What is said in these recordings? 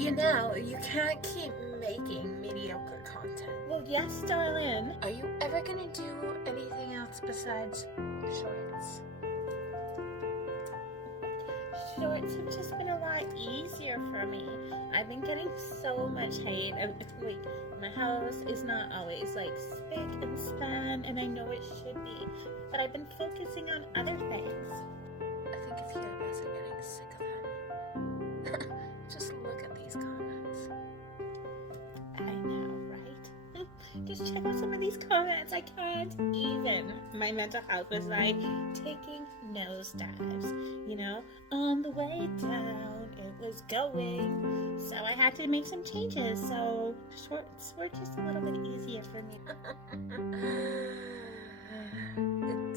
You know, you can't keep making mediocre content. Well, yes, darling. Are you ever gonna do anything else besides shorts? Shorts have just been a lot easier for me. I've been getting so much hate. Wait, my house is not always like spick and span, and I know it should be, but I've been focusing on other things. I think a few of us are getting sick of them. Just look at these comments. I know, right? Just check out some of these comments. I can't even. My mental health was like taking nosedives, you know? On the way down, it was going. So I had to make some changes. So shorts were just a little bit easier for me.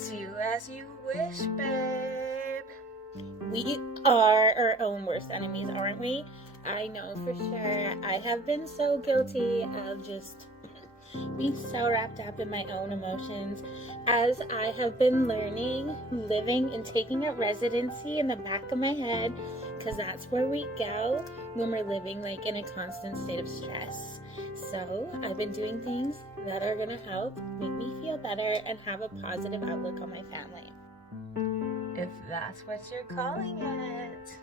Do as you wish, babe. We are our own worst enemies, aren't we? I know for sure. I have been so guilty of just being so wrapped up in my own emotions, as I have been learning, living and taking up residency in the back of my head, because that's where we go when we're living like in a constant state of stress. So I've been doing things that are going to help make me feel better and have a positive outlook on my family. If that's what you're calling it.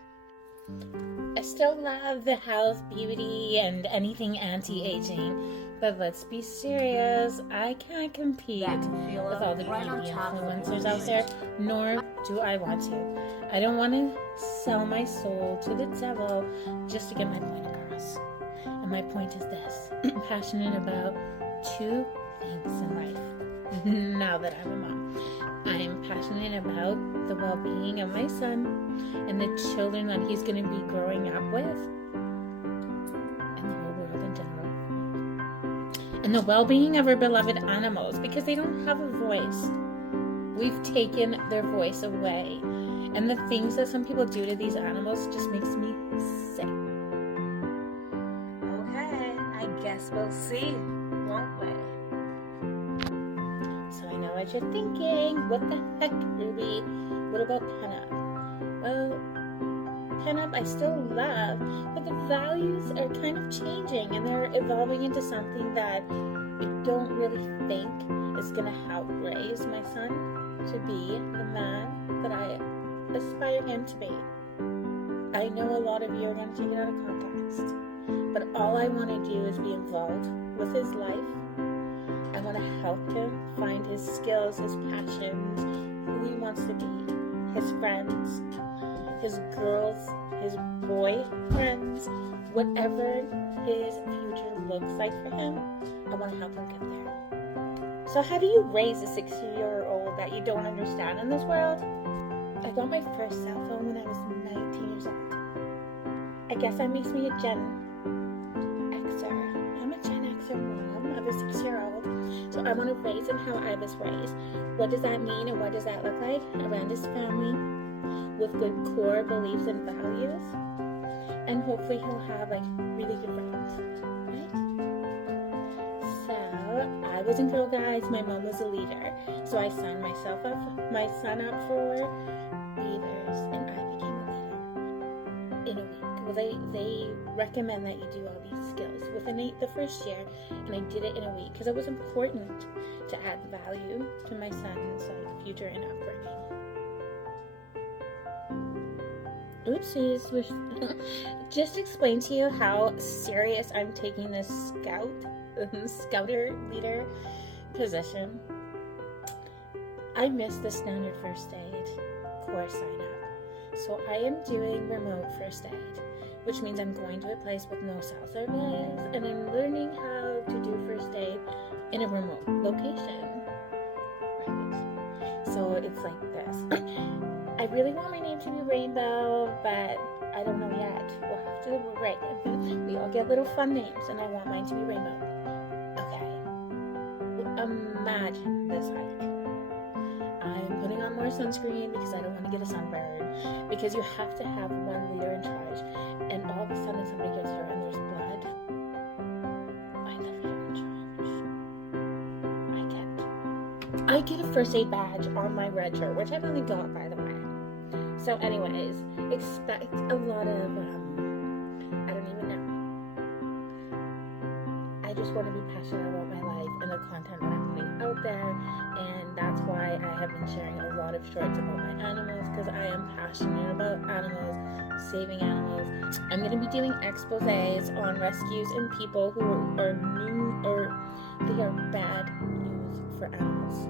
I still love the health, beauty, and anything anti-aging, but let's be serious, I can't compete with all the beauty influencers out there, nor do I want to. I don't want to sell my soul to the devil just to get my point across. And my point is this: I'm passionate about two things in life. Now that I'm a mom, I am passionate about the well-being of my son and the children that he's going to be growing up with, and the whole world in general, and the well-being of our beloved animals, because they don't have a voice. We've taken their voice away, and the things that some people do to these animals just makes me sick. Okay, I guess we'll see, won't we? So I know what you're thinking. What the heck, Ruby? What about pinup? Well, pinup I still love, but the values are kind of changing, and they're evolving into something that I don't really think is going to help raise my son to be the man that I aspire him to be. I know a lot of you are going to take it out of context, but all I want to do is be involved with his life. I want to help him find his skills, his passions, who he wants to be, his friends, his girls, his boy friends, whatever his future looks like for him, I want to help him get there. So how do you raise a 6-year-old that you don't understand in this world? I got my first cell phone when I was 19 years old. I guess that makes me a Gen Xer. I'm a Gen Xer mom of a 6-year-old. So I want to raise him how I was raised. What does that mean, and what does that look like? Around his family, with good core beliefs and values, and hopefully he'll have like really good friends, right? So I wasn't Girl Guides. My mom was a leader, so I signed my son up for leaders, and I became a leader in a week. Well, they recommend that you do all these skills within the first year, and I did it in a week because it was important to add value to my son's future and upbringing. Oopsies. Just explain to you how serious I'm taking this scouter leader position. I missed the standard first aid course sign up, so I am doing remote first aid, which means I'm going to a place with no cell service, and I'm learning how to do first aid in a remote location. Right. So it's like this. I really want my name to be Rainbow, but I don't know yet. We'll have to write it. We all get little fun names, and I want mine to be Rainbow. Okay. Imagine this hike. I'm putting on more sunscreen because I don't want to get a sunburn, because you have to have one leader in charge, and all of a sudden somebody gets hurt and there's blood. I'm the leader in charge. I get a first aid badge on my red shirt, which I've only got, by the way. So anyways, expect a lot of, I don't even know. just want to be passionate about my life and the content that I'm putting out there, and that's why I have been sharing a lot of shorts about my animals, because I am passionate about animals, saving animals. I'm going to be doing exposés on rescues and people who are new, or they are bad news for animals.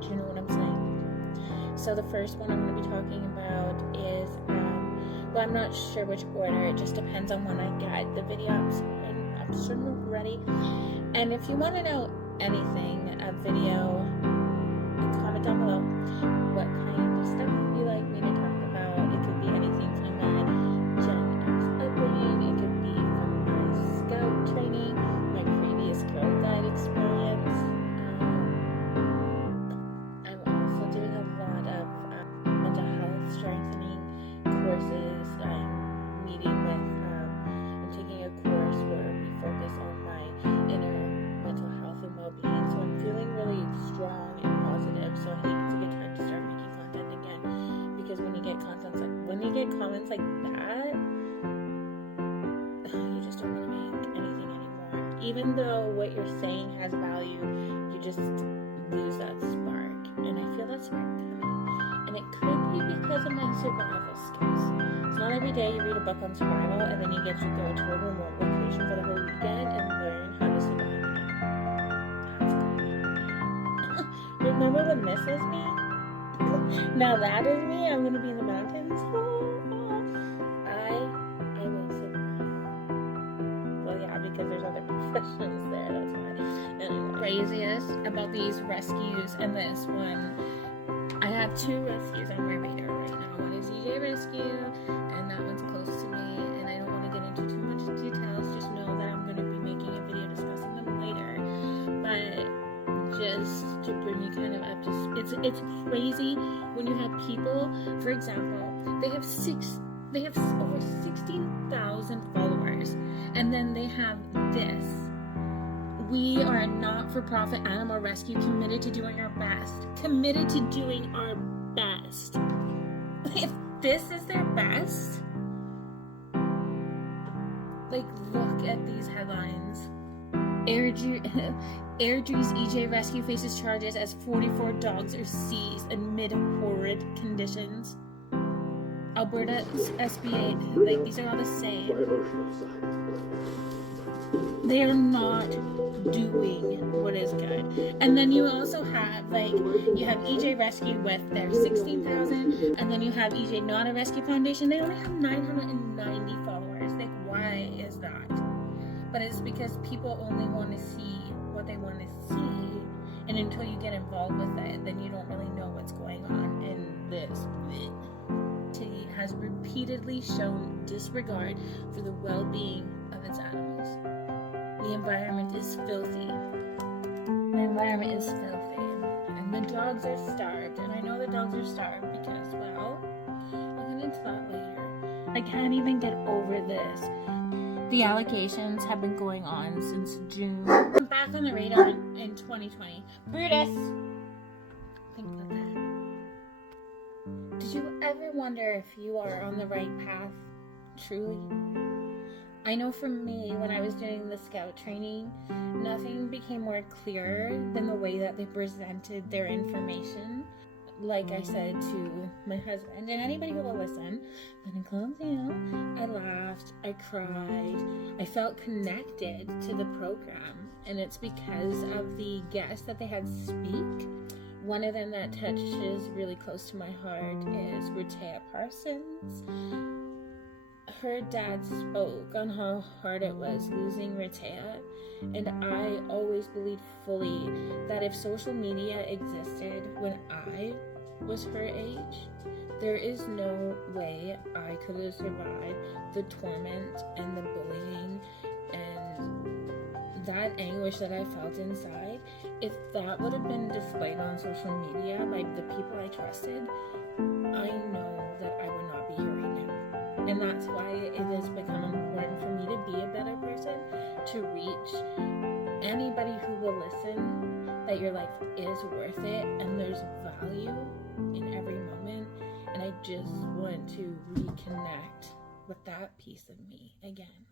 Do you know what I'm saying? So the first one I'm going to be talking about is, well, I'm not sure which order. It just depends on when I get the video up. So I'm sort of ready. And if you want to know anything, a video, comment down below what kind of stuff you like me to talk about. It could be anything from my Gen X upbringing. It could be from my scout training, my previous Girl Guide experience. I'm also doing a lot of mental health strengthening courses. I'm meeting with, I'm taking a course where we focus on my inner mental health and well-being. So I'm feeling really strong and positive. So I think it's a good time to start making content again, because when you get comments like that, you just don't want to make anything anymore. Even though what you're saying has value, you just lose that spark. And I feel that spark coming. And it could be because of my survival skills. It's not every day you read a book on survival and then you get to go to a remote location for the whole weekend and learn how to survive again. That's cool. Remember when this was me? Now that is me. I'm going to be in the mountains. I will survive. Well, yeah, because there's other professions there. That's why. Anyway. Craziest about these rescues and this one. I have two rescues on my radar right now. One is EJ Rescue, and that one's close to me, and I don't want to get into too much details. Just know that I'm going to be making a video discussing them later. But just to bring you kind of up to, it's crazy when you have people, for example, they have over 16,000 followers, and then they have this. We are a not-for-profit animal rescue committed to doing our best. Committed to doing our best. If this is their best, like, look at these headlines. Airdrie's EJ Rescue faces charges as 44 dogs are seized amid horrid conditions. Alberta's SBA, like, these are all the same. They are not doing what is good. And then you also have, like, you have EJ Rescue with their 16,000, and then you have EJ Not a Rescue Foundation. They only have 990 followers. Like, why is that? But it's because people only want to see what they want to see, and until you get involved with it, then you don't really know what's going on. And this entity has repeatedly shown disregard for the well-being of its animals. The environment is filthy. And the dogs are starved. And I know the dogs are starved because, well, I'll get into that later. I can't even get over this. The allocations have been going on since June. I'm back on the radar in 2020. Brutus! Think about that. Did you ever wonder if you are on the right path? Truly? I know for me, when I was doing the scout training, nothing became more clear than the way that they presented their information. Like I said to my husband and anybody who will listen, that includes you, I laughed, I cried, I felt connected to the program, and it's because of the guests that they had speak. One of them that touches really close to my heart is Rhea Parsons. Her dad spoke on how hard it was losing Rhea, and I always believed fully that if social media existed when I was her age, there is no way I could have survived the torment and the bullying and that anguish that I felt inside. If that would have been displayed on social media by the people I trusted, I know that I would not be here right now. And that's why it has become important for me to be a better person, to reach anybody who will listen, that your life is worth it and there's value in every moment. And I just want to reconnect with that piece of me again.